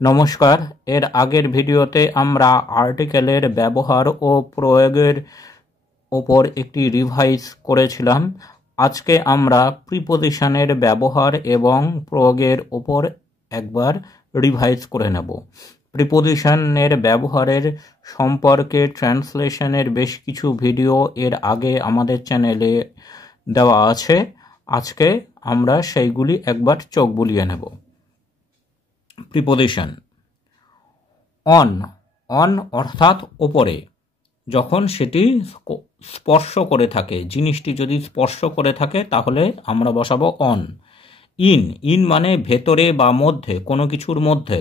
নমস্কার। এর আগের ভিডিওতে আমরা আর্টিকেলের ব্যবহার ও প্রয়োগের ওপর একটি রিভাইজ করেছিলাম। আজকে আমরা প্রিপোজিশনের ব্যবহার এবং প্রয়োগের ওপর একবার রিভাইজ করে নেব। প্রিপোজিশনের ব্যবহারের সম্পর্কে ট্রান্সলেশনের বেশ কিছু ভিডিও এর আগে আমাদের চ্যানেলে দেওয়া আছে। আজকে আমরা সেইগুলি একবার চোখ বুলিয়ে নেব। প্রিপোজিশন অন, অন অর্থাৎ ওপরে, যখন সেটি স্পর্শ করে থাকে, জিনিসটি যদি স্পর্শ করে থাকে তাহলে আমরা বসাবো অন। ইন, ইন মানে ভেতরে বা মধ্যে, কোনো কিছুর মধ্যে।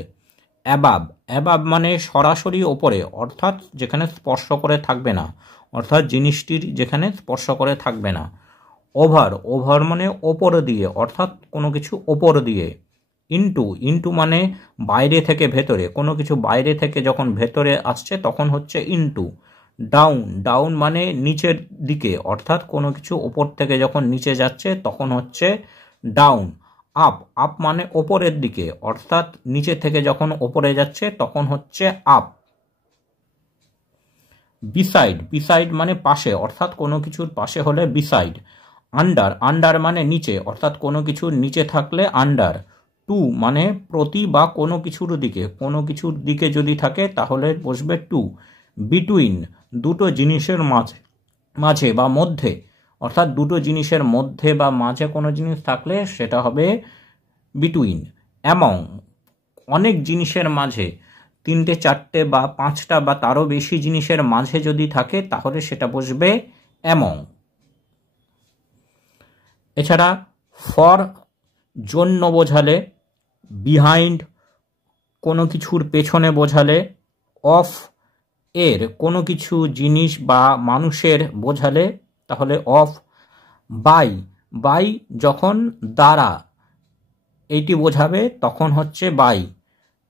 অ্যাবাব, অ্যাবাব মানে সরাসরি ওপরে, অর্থাৎ যেখানে স্পর্শ করে থাকবে না, অর্থাৎ জিনিসটির যেখানে স্পর্শ করে থাকবে না। ওভার, ওভার মানে ওপর দিয়ে, অর্থাৎ কোনো কিছু ওপর দিয়ে। ইনটু, ইনটু মানে বাইরে থেকে ভেতরে, কোনো কিছু বাইরে থেকে যখন ভেতরে আসছে তখন হচ্ছে ইনটু। ডাউন, ডাউন মানে নিচের দিকে, অর্থাৎ কোনো কিছু ওপর থেকে যখন নিচে যাচ্ছে তখন হচ্ছে ডাউন। আপ, আপ মানে ওপরের দিকে, অর্থাৎ নিচে থেকে যখন ওপরে যাচ্ছে তখন হচ্ছে আপ। বিসাইড, বিসাইড মানে পাশে, অর্থাৎ কোনো কিছুর পাশে হলে বিসাইড। আন্ডার, আন্ডার মানে নিচে, অর্থাৎ কোনো কিছুর নিচে থাকলে আন্ডার। টু মানে প্রতি বা কোনো কিছুর দিকে, কোনো কিছুর দিকে যদি থাকে তাহলে বসবে টু। বিটুইন, দুটো জিনিসের মাঝে, মাঝে বা মধ্যে, অর্থাৎ দুটো জিনিসের মধ্যে বা মাঝে কোনো জিনিস থাকলে সেটা হবে বিটুইন। অ্যামং, অনেক জিনিসের মাঝে, তিনটে চারটে বা পাঁচটা বা তারও বেশি জিনিসের মাঝে যদি থাকে তাহলে সেটা বসবে অ্যামং। এছাড়া ফর জন্য বোঝালে, বিহাইন্ড কোনো কিছুর পেছনে বোঝালে, অফ এর কোনো কিছু জিনিস বা মানুষের বোঝালে তাহলে অফ। বাই, বাই যখন দ্বারা এইটি বোঝাবে তখন হচ্ছে বাই।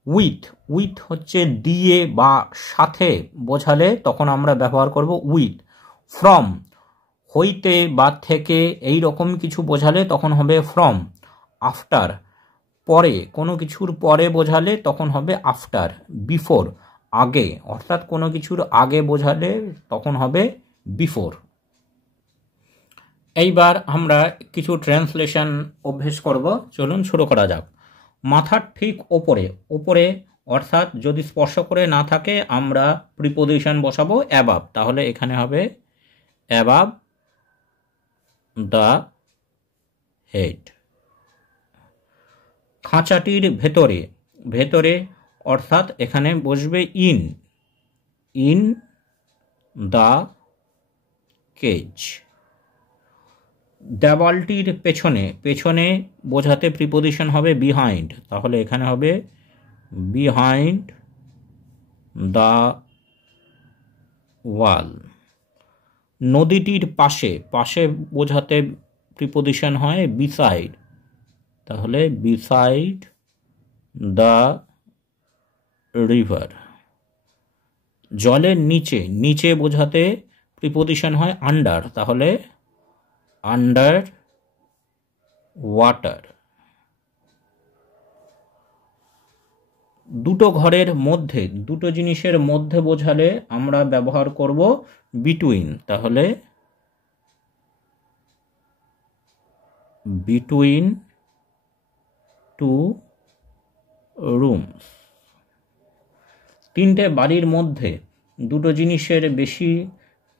উইথ, উইথ হচ্ছে দিয়ে বা সাথে বোঝালে তখন আমরা ব্যবহার করব উইথ। ফ্রম, হইতে বা থেকে এই রকম কিছু বোঝালে তখন হবে ফ্রম। আফটার, পরে, কোনো কিছুর পরে বোঝালে তখন হবে আফটার। বিফোর, আগে, অর্থাৎ কোনো কিছুর আগে বোঝালে তখন হবে বিফোর। এইবার আমরা কিছু ট্রান্সলেশন অভ্যেস করব। চলুন শুরু করা যাক। মাথার ঠিক ওপরে, ওপরে অর্থাৎ যদি স্পর্শ করে না থাকে আমরা প্রিপোজিশন বসাবো অ্যাবাব, তাহলে এখানে হবে অ্যাবাব দ্য হেড। খাঁচাটির ভেতরে, ভেতরে অর্থাৎ এখানে বসবে ইন, ইন দ্য কেজ। দেওয়ালটির পেছনে, পেছনে বোঝাতে প্রিপোজিশন হবে বিহাইন্ড, তাহলে এখানে হবে বিহাইন্ড দ্য ওয়াল। নদীটির পাশে, পাশে বোঝাতে প্রিপোজিশন হয় বিসাইড, তাহলে বিসাইড দ্য রিভার। জলের নিচে, নিচে বোঝাতে প্রিপোজিশন হয় আন্ডার, তাহলে আন্ডার ওয়াটার। দুটো ঘরের মধ্যে, দুটো জিনিসের মধ্যে বোঝালে আমরা ব্যবহার করব বিটুইন, তাহলে বিটুইন টু রুমস। তিনটে বাড়ির মধ্যে, দুটো জিনিসের বেশি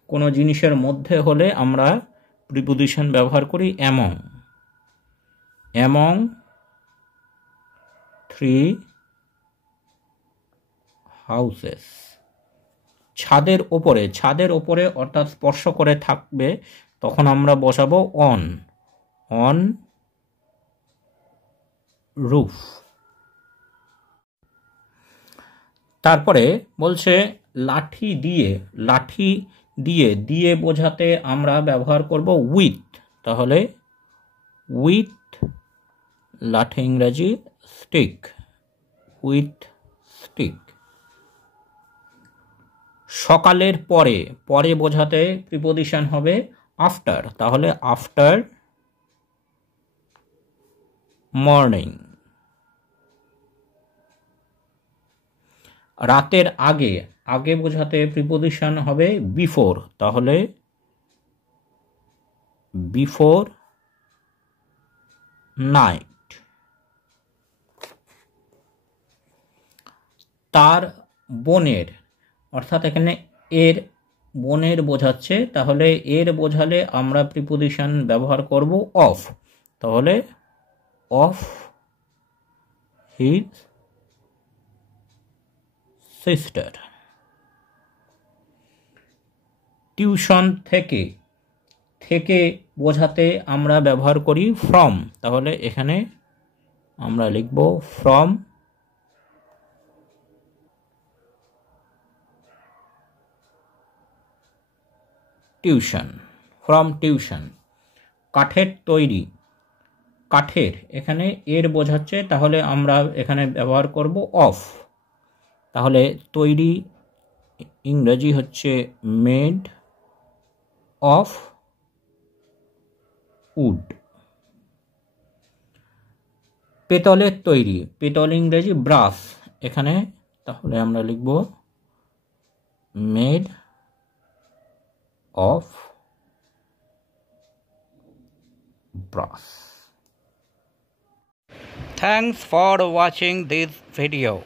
কোনো জিনিসের মধ্যে হলে আমরা প্রিপোজিশন ব্যবহার করি অ্যামং, অ্যামং থ্রি হাউসেস। ছাদের ওপরে, ছাদের ওপরে অর্থাৎ স্পর্শ করে থাকবে তখন আমরা বসাবো অন, অন রুফ। তারপরে বলছে লাঠি দিয়ে, লাঠি দিয়ে, দিয়ে বোঝাতে আমরা ব্যবহার করব উইথ, তাহলে উইথ, লাঠি ইংরাজি স্টিক, উইথ স্টিক। সকালের পরে, পরে বোঝাতে প্রিপোজিশন হবে আফটার, তাহলে আফটার মর্নিং। রাতের আগে, আগে বোঝাতে প্রিপোজিশন হবে বিফোর, তাহলে বিফোর নাইট। তার বোনের, অর্থাৎ এখানে এর বোনের বোঝাচ্ছে, তাহলে এর বোঝালে আমরা প্রিপোজিশন ব্যবহার করব অফ, তাহলে অফ হিজ সিস্টার। টিউশন থেকে, থেকে বোঝাতে আমরা ব্যবহার করি ফ্রম, তাহলে এখানে আমরা লিখব ফ্রম টিউশন, ফ্রম টিউশন। কাঠের তৈরি, কাঠের এখানে এর বোঝাচ্ছে, তাহলে আমরা এখানে ব্যবহার করব অফ, তাহলে তৈরি ইংরেজি হচ্ছে মেড অফ উড। পেতলের তৈরি, পেতল ইংরেজি ব্রাশ, এখানে তাহলে আমরা লিখব made of brass. Thanks for watching this video.